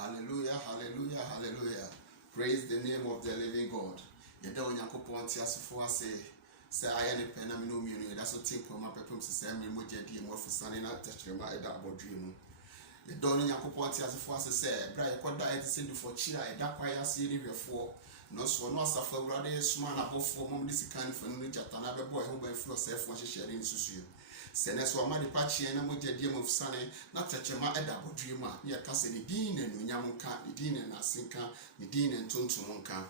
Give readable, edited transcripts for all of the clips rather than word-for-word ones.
Hallelujah, hallelujah, hallelujah. Praise the name of the living God. Yeda onyankopon ti asefo ase se aye ne pena me no mienu yeda so take ma pepem se se me moja di mo afusane na tachrema eda abodwe mu. Yeda onyankopon ti asefo ase se bra yekoda e se dufo chira eda kwaya ase ni hwefo no so no asafa awurade suma na bofo mom disikan fa no jata na bebo e ho ba flo sefo hyehye ni susuyo. Seneso amani pachi na moja di mo afusane na tachrema eda abodwe mu a ne yakase ni din na nunyam nka ni din na asinka ni din na ntontom nka.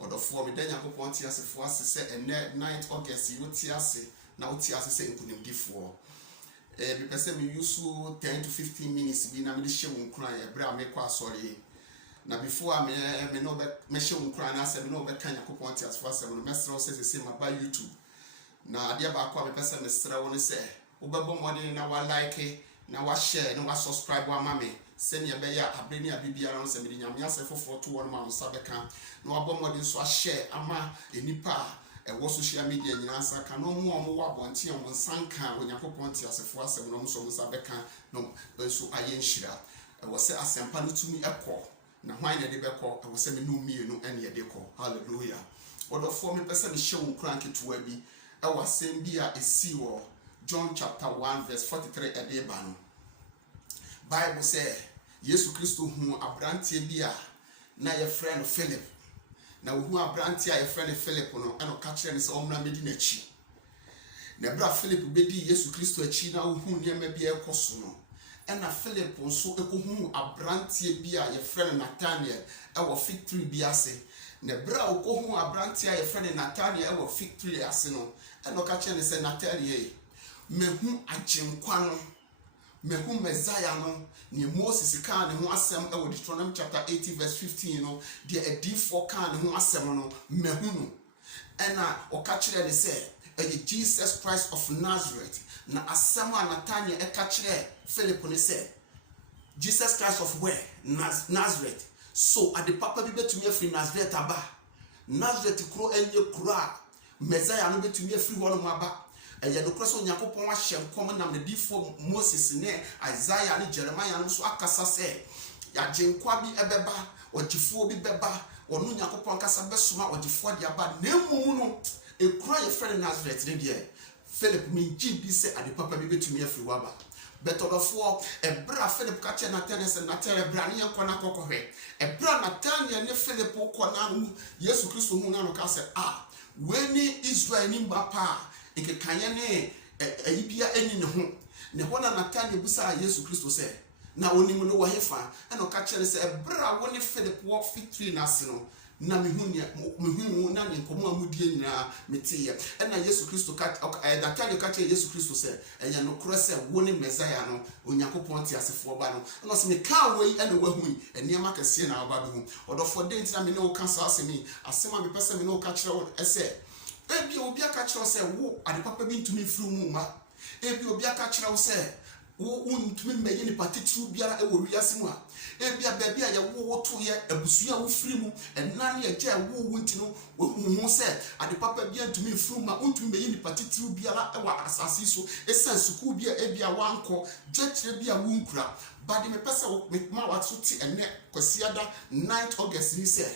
Odofo me danya kopon ti asefo ase se ene 9th August you ti ase na uti ase se nkunimdifo bi pese me use 10 to 15 minutes bi na me hye wonkran e bra me kwa asori na before me no be me hye wonkran na ase me no be kan yakopon ti asefo ase no mesra se ma ba YouTube na ade ba kwa me pese me sra woni se wo bebo modern na wa like na wa share na wa subscribe wa mame senya be ya abreni abibia no se me nyame asefo to won ma musabeka na wa bomodi so share ama enipa wo social media nyina saka no mu omo wa bonte o nsanka onyankopon ti asefo asem no so musabeka no so ayenhira wo se asempa no tumi ekọ na hwan na de bekọ wo se me no mienu ene ye de kọ hallelujah odofo me pese me hye wo kranke to abi e wasem bi a esi wo John chapter 1 verse 43 ede ba no Bible say Yesu Kristo hu abrantie bi a na ye frɛ no Philip na hu abrantie a ye frɛ no Philip no eno ka kyerɛ ne sɛ ɔmra medi n'akyi na bra Philip bedi Yesu Kristo akyi na hu niema bi ekoso no ena Philip nso ekohu abrantie bi a ye frɛ no Nathaniel ɛwɔ fig tree bi ase na bra okohu abrantie a ye frɛ no Nathaniel ɛwɔ fig tree ase no eno ka kyerɛ ne sɛ Nathaniel mehu agyenkwa no mehu Messiah no ni Moses kan ne ho asem e wo Deuteronomy chapter 80 verse 15 no de adifo kan ne ho asem no mehu no ena o ka kire ne se Jesus Christ of Nazareth na asem a Nathaniel e ka kire Philip ne se Jesus Christ of where Nazareth so ade papa bi betumi afri Nazareth aba Nazareth kro enye kro a Messiah no betumi afri ho no aba eye do kroso nyakopon wa hyenkom nam ne difo Moses ne Isaiah ne Jeremiah no so akasa se ya genkwa bi ebeba ogifo bi beba onu nyakopon kasa besoma ogifo de aba na emu no ekura ye frɛ Nazareth ne de Philip minji bi se ade papa bi betumi afiri waba betodofo ebra Philip ka che Nathaniel se Nathaniel bra ne yankɔ na kokɔhwɛ ebra Nathaniel ne Philip kɔ na no Yesu Kristo hu na no ka se weni Israel ni mbapa ikekanye ne ayibia eni ne ho ne ho na Nathaniel busa Yesu Kristo se na onim no wo hefa eno ka kire se ebra wo ne Philip wo fitri na se no na mehu na ne nkomo amudie nyina metiye ena Yesu Kristo ka Nathaniel ka kire Yesu Kristo se enya no kro se wo ne Messiah no Onyankopon ti asefo ba no eno se me ka wei ena wahu eniema kase na aba be hu odofo de ntina me ne wo ka sa asemi asema me pese me ne wo ka kire wo ese ebi obi aka kire se wo ade papa bi ntumi firi mu ma ebi obi aka kire wo se wo ntumi meyi ni patitru biara e wo wiase mu a ebi ababi a ye wo to ye abusu a wo firi mu enna ne eje wo nti no wo hu se ade papa bi ntumi firi ma ntumi meyi ni patitru biara e wa asase so esa suku bi a ebi a wanko dwetire bi a wo nkura bade me pese wo ma wa so ti enne kwasiada 9th August ni se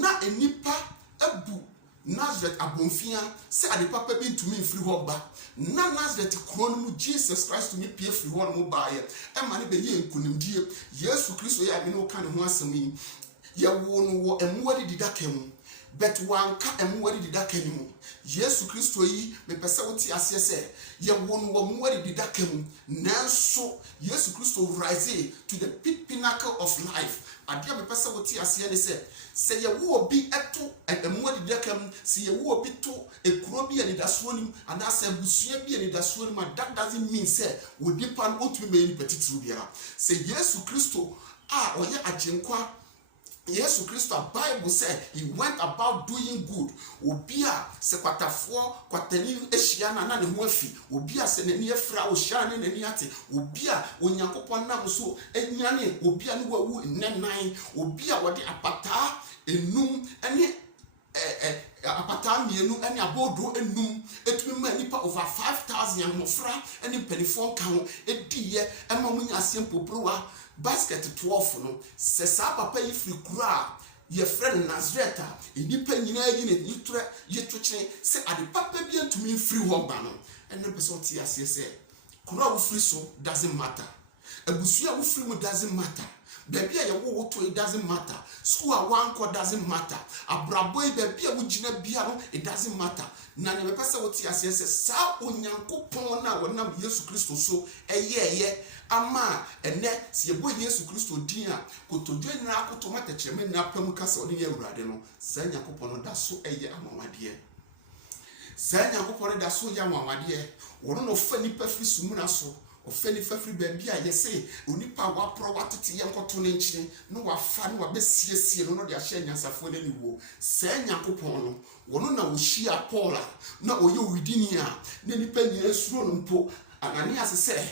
na enipa abu Nazareth abonfia se ade papa bi ntumi mfiri ho ba na Nazareth kro no mu Jesus Christ tumi pie firi ho no mu ba ye e ma ne be ye nkunimdie Yesu Kristo ya me no ka ne ho asem yi ye wo no wo emuwadi didaka mu bet wanka emuwadi didaka ni mu Yesu Kristo yi me pese wo ti ase se ye wo no wo emuwadi didaka mu nanso Yesu Kristo rise to the pinnacle of life adia me pese wo ti ase ne se ye wo obi eto emuwadi didaka mu se ye wo obi to ekuro bi anidaso nim ana se busua bi anidaso nim that doesn't mean say wo dipa no otumi me ni petitru biara se Yesu Kristo oye agenkwa Yesu Kristo Bible said he went about doing good obia se kwatafo kwatani ehia na ne ho afi obia se nani afra o hia ne nani ate obia onyankopon nam so enyane obia ne wawu nenan obia wode apata enum ene apata mienu ene abodo enum etumi ma nipa over 5000 amofra ene penifon ka ho ediye ema munya asem poprowa basket 12 no se sa papa yi free kura ye friend Nazareth enipa nyina yi ne yitre yetwetwe se ade papa bi antumi free ho ba no ene person ti ase se kura wo free so doesn't matter abusua wo free mu doesn't matter baby a wo to it doesn't matter school a one code doesn't matter abrabo baby a wo gina bia no it doesn't matter na ne pesa wo ti ase se sa onyankopon na wonam Yesu Kristo so eye ama ene se yebo Yesu Kristo din a kotodwe nyina akotoma techeme nyina pam kasa oni awurade no sa nyankopon no da so eye amawade sa nyankopon da so ya amawade wono no fa nipa firi sumuna so ofeni fafiri baby a yese onipa wa pro watete yenkoto ne nkyire no wafa no wabesiesie no de ahye nyansafo ne niwo sa nyankopon no wono na wohia Paul na oye widini a ne nipa nyina suro no mpo Ananias say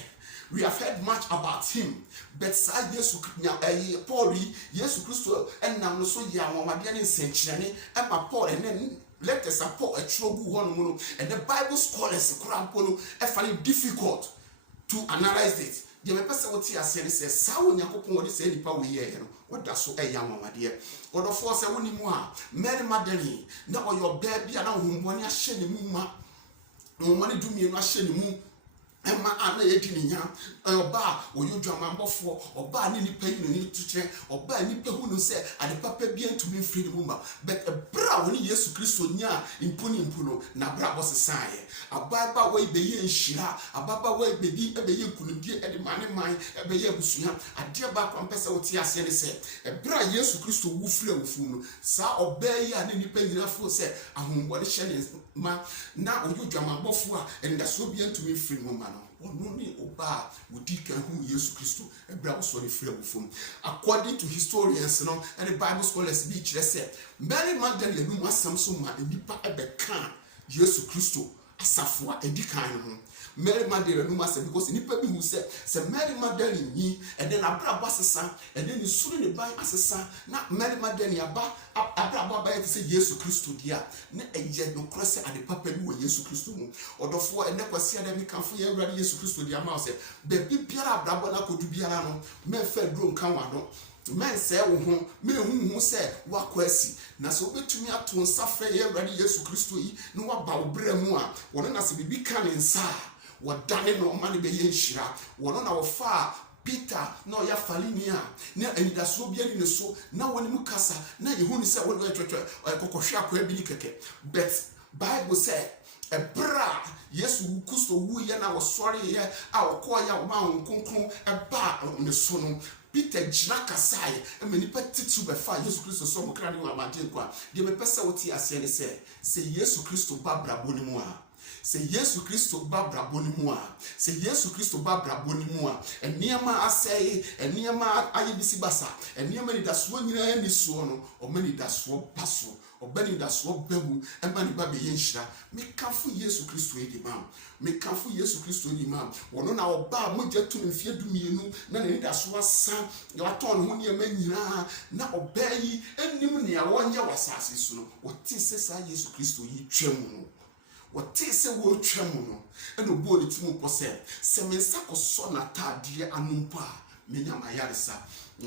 we have heard much about him but sa Yesu Paul Yesu Kristo enam no so ya wamade ne nsenkyerene ema Paul ene let us support a trouble one and the Bible scholars no find it difficult to analyze it. The person what he has said says, "Sao nyakopon what say nipa we here no. What da so mamade. Or the force e woni mu a Mary Magdalene na o your baby na homboni ahye ne mu ma. No mani dumi no ahye ne mu. Emma ana yedi ni nya oba oyodwamambofo oba ne nipa yi no ni tuche oba nipa hu no se ade papa bi antumi free ne mumba but bra woni Yesu Kristo nya impuno na bra bosesaye ababa we be ye nhira ababa we be di ebe ye kunudie ede mane man ebe ye busua ade ba kwampese woti ase ne se bra Yesu Kristo wu free awufu no sa oba yi a ne nipa nyina fo se ahombode hye ne ma na oyodwamambofo a ndaso bi antumi free mumba only oba wudi kan hu Yesu Kristo ebra wo so ne free awufom according to historians no and the Bible scholars be kire say Mary Magdalene no asam so ma enipa ebeka Yesu Kristo asafo a edikan ho Mary Magdalene no asam because enipa bi hu say Mary Magdalene yi and then abra basesa and then suru ne ban asesa na Mary Magdalene aba abra baba ye say Yesu Kristo dia na eye no cross ade papa bi wo Yesu Kristo mu odofo ene kwase ade bi kanfo ye awurade Yesu Kristo dia ma say be biara abra bo na kodu biara no me fa duro nkan wa no men say wo ho me hu say wakwasi na so betumi ato nsafre ye awurade Yesu Kristo yi no waba obra mu a wono na se bibi kan nsa wadane no mane be ye nhira wono na wo fa Peter no ya falinia na enidaso bia ni so na woni mu kasa na yehu ni se wo twetwe kokohwe akwa bi ni keke but Bible say ebra Yesu Kristo wu ye na wo sori ye a wo ko ya wo ma nkonkron eba ne so no Peter jina kasaye emenipa titu be fa Yesu Kristo so mo kra ni wa made kwa de be pesa wo ti ase ne se Yesu Kristo babra boni mu a se Yesu Kristo babra boni mu a se Yesu Kristo babra boni mu a eniema aseye eniema ayebisi basa eniema ni daso nyina ni so no o mani daso baso obani daso babu emani babe yenhira mekafu Yesu Kristo edi mam mekafu Yesu Kristo edi mam wono na oba mogya tu mfie dumienu na ne daso asa ya ton ho ne manyina na obayi enim ne awonye wasase so no wote sesa Yesu Kristo yi twam no wote se wo twam no eno bo ne timu pose se mensa koso na tadie anumpa menya mayaresa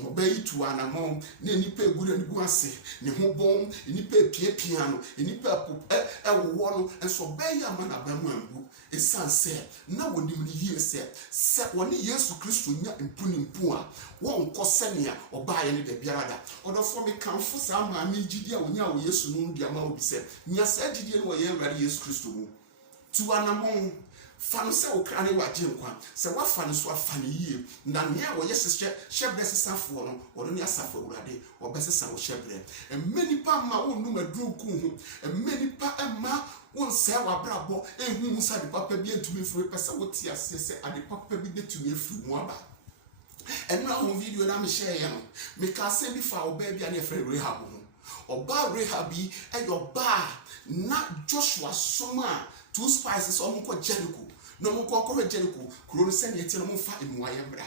obayi tu anamon ne nipa egure ne buase ne ho bom nipa epiepia no nipa pop ewo no enso obayi amana bamu ambu esanse na wonim ne yie se woni Yesu Kristo nya impunimpu a won kose ne a obaye ne de biarada odofo me kanfo sa ma me gidi a wonya wo Yesu no ndia ma obi se nya sa gidi ne wo ye nware Yesu Kristo mu tu anamon fanu se okrane waje nkwa se wafanu so afane yie na ne a wo yesese shebre sesafo no wono ne asafo urade obesesa wo shebre emmenipa ma wonu madruku hu emmenipa emma won se wabrabo ehu musa de papa bi entumi furu pesa woti ase se ade papa bi betumi afuru mu aba enra ho video na me share no me ka se bi fa oba bi ane frɛ Rehab ho oba Rehab yi eyoba na Joshua soma two spices omko Jericho no mko ko Jericho kuro no se ne tie no mfa emuaye mbra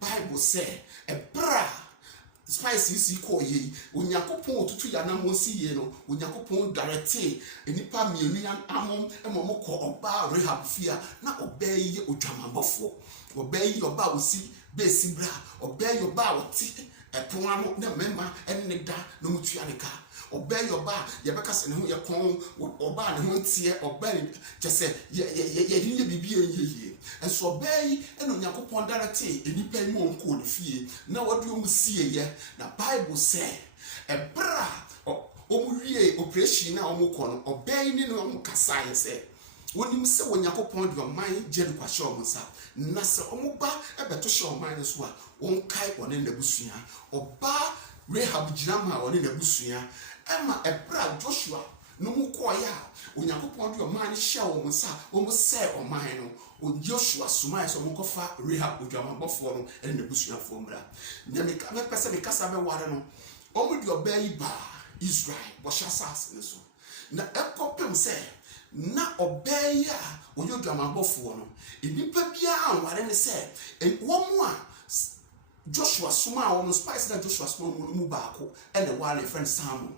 Bible say ebra spices iko ye Onyankopon otutu ya na mosi ye no Onyankopon directe enipa mienu ya amom emomko oba Rehab fia na obayi odwamambofo obayi oba osi besi bra obey your ba woti epoa no na mema enne da no mutua ne ka obey your ba ye beka se ne ho ye kon oba ne ho tie obey chese ye dinye bibie yeye enso obey eno Nyankopon darate enipa mu onko ne fie na wadu mu sie ye na Bible say ebra omuwie operation na omukọ no obey ni no omukasa ye se wonim se Nyankopon de oman gye kwa hye omusa na se omuba ebeto hye oman so a wonkai one nabusua oba Rahab girama one nabusua ema ebra Joshua no mukoya Onyankopon de oman hye omusa omuse oman no Joshua sumai so mukofa Rahab odwamabofo no ene nabusua fo mra nyameka me pese me kasa be ware no omudi obey ba Israel boshasas ne so na ekopem se na obey a oyodwamabofo no enipa bia anware ne se womu a Joshua suma won spice na Joshua suma mu baako ene wale friend Samuel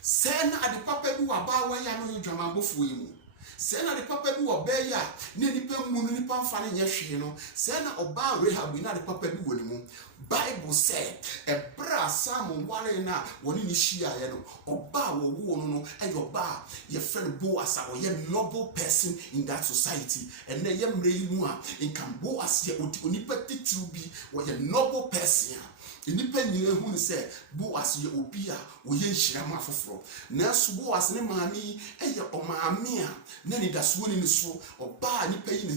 se na ade papa bi wa ba wa ya no oyodwamabofo yi mu se na de papa bi obey a na nipa mu no nipa mfa ne nye hwe no se na oba Rahab na de papa bi woni mu Bible said ebra Samuel wale na woni ni hia ye no oba wo wo no e oba ye friend Boaz a ye noble person in that society and na ye mre yi mu a in can Boaz ye onipa titru bi wo ye noble person enipa nyina hu ne se Boaz ye obi a wo ye nhira ma foforo na so Boaz ne maami eye omaami a na ni daso ni so oba nipa yi ne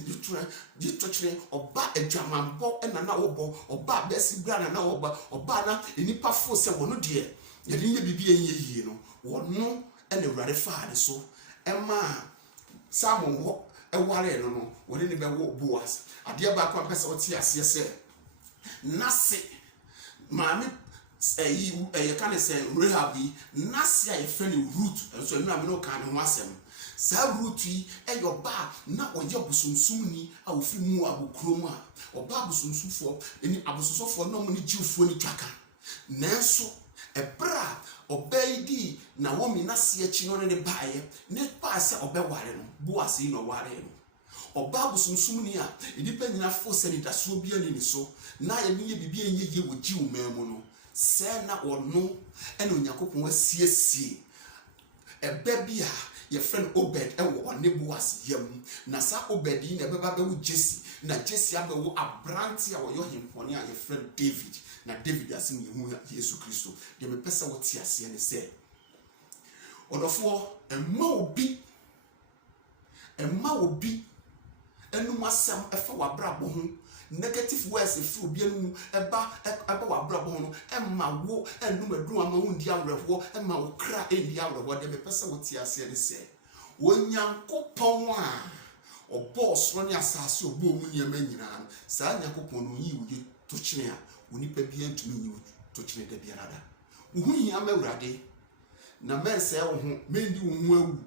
ditwetwe oba adwamambo na na wobo oba besi bra na woba oba na enipa fo se wono de ye de nye bibie yeye no wono ene wurade fa ne so ema Samuel wo eware no woni ne be wo Boaz ade ba kwa pese oti ase se nase maami ye kan se Rahab nase ye fe ne root so enu ameno kan ne ho asem sa root yi eyoba na oye busumsumni a ofi mu abokrom a oba busumsufo eni abososofo na mo ni jiwfo ni twaka nanso ebra obeidi na womi na se achi no ne baaye ne pa se obeware no Boaz yi no ware no oba busumsumni a edipa nyina fo se ni daso bia ni so na ye ne bibia enye wo jiw mamu no se na ono ene Onyankopon wasiesie ebabia your friend Obed ewo ne Boaz yam na sa Obed yi na beba be wo Jesse na Jesse abewo abranti a wo yo hemponi a your friend David na David asim yehu Yesu Kristo de me pesa wo ti ase ne se odofo emma obi enu masam efa wabrabo ho negative words if obi enu eba wabrabo ho no emma wo enu madru ama wo ndi awreho emma wo kra endi awreho de me pesa wo ti ase ne se Onyankopon a obo so ne asase obo mu nyama nyina sa Nyankopon no yi wo to kyene a onipa bi antumi yi wo to kyene da biarada wo hi amawurade na mense wo ho mendi wo ho awu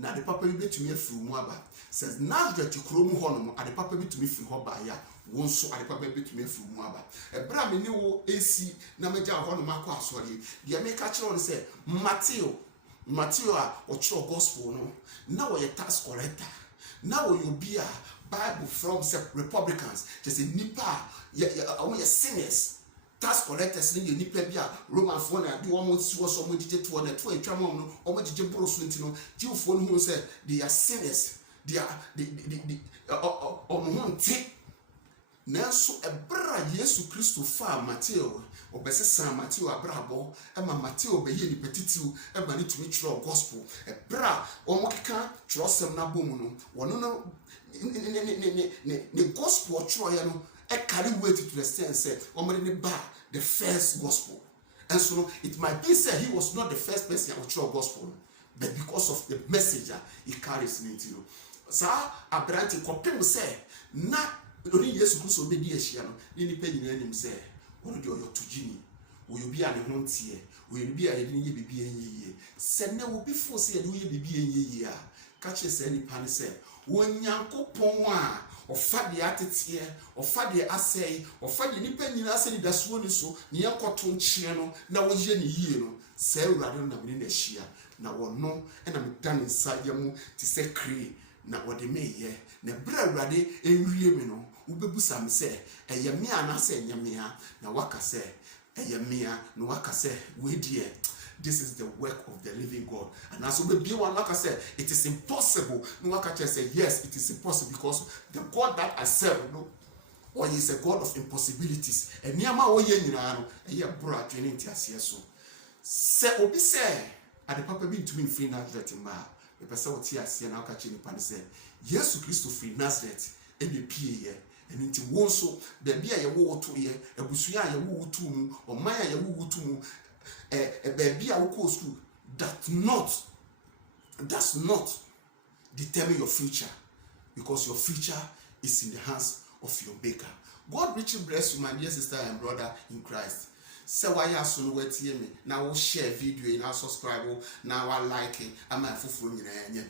na de papa bi betumi afiri mu aba says Nazareth kromu honom ade papa bitumi firi ho ba ya wonso ade papa betumi afiri mu aba ebra me ne wo esi na meja honom akọ asori de me ka kire on say Matthew a ochro gospel no na wo ye tax collector na wo yo bia Bible from Republicans just a nipa ye sinners tax collectors ni nipa bia Roman for na de omo si wo so mo dije to na to atwa mo no omo dije boro so ntino jiwfo no hu say they are sinners they are omo nti nanso ebra Yesu Kristo fa Matthew obesesa Matthew abrabo ema Matthew be ye ni petitiu ema ni tumi chiro gospel ebra omo keka chirosem na bomu no wono no ne gospel chiro ya no carry weight to the extent say the first gospel. And so it might be said he was not the first person to chiro gospel, but because of the message he carries in it. Sa abranti kopem say na oni Yesu Kristo be di ehia no ni pa nyina anim say wono de oyotugini oyobi a ne ho ntie oyobi a ye ni ye bibi enye se na wo before say ye bibi enye a ka che say ni pa ne say Onyankopon a ofa de atete ofa de asei ofa de nipa nyina ase ni daso ni so ne yakoto nchie no na wo ye ni yie no se urade na me na hia na wono na me dan nsa yamu ti se kre na wode meye na bra urade enwie me no Ubebusa me say, Eyemia na say Yemia, na waka say, Eyemia, no waka say, we dear. This is the work of the living God. And as we be one, like I said, it is impossible. No one can just say, yes, it is impossible because the God that I serve, or he is a God of impossibilities. And Niama Oye Nirano, and ye brought training to us here so. Say, Obi say, at the Papa being to me free Nazareth in Ma, the person what here see and I'll catch in the say, yes, Christo free Nazareth, and the PA. And into one so, the beer ye wo to ye, a busuya ye wo to mu, or Maya ye wo to mu. A baby I will go school does not determine your future, because your future is in the hands of your maker. God richly bless you, my dear sister and brother in Christ. Say why you soon wait me. Now we'll share video, now subscribe, now I like it. I'm a full in a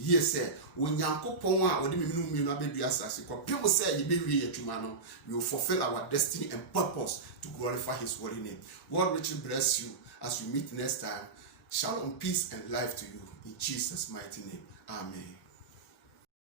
yes, sir. When Yanko Poma or the Minu baby assassin, people say you be real to man, we will fulfill our destiny and purpose to glorify his holy name. God richly bless you as we meet next time. Shalom, peace, and life to you in Jesus' mighty name. Amen.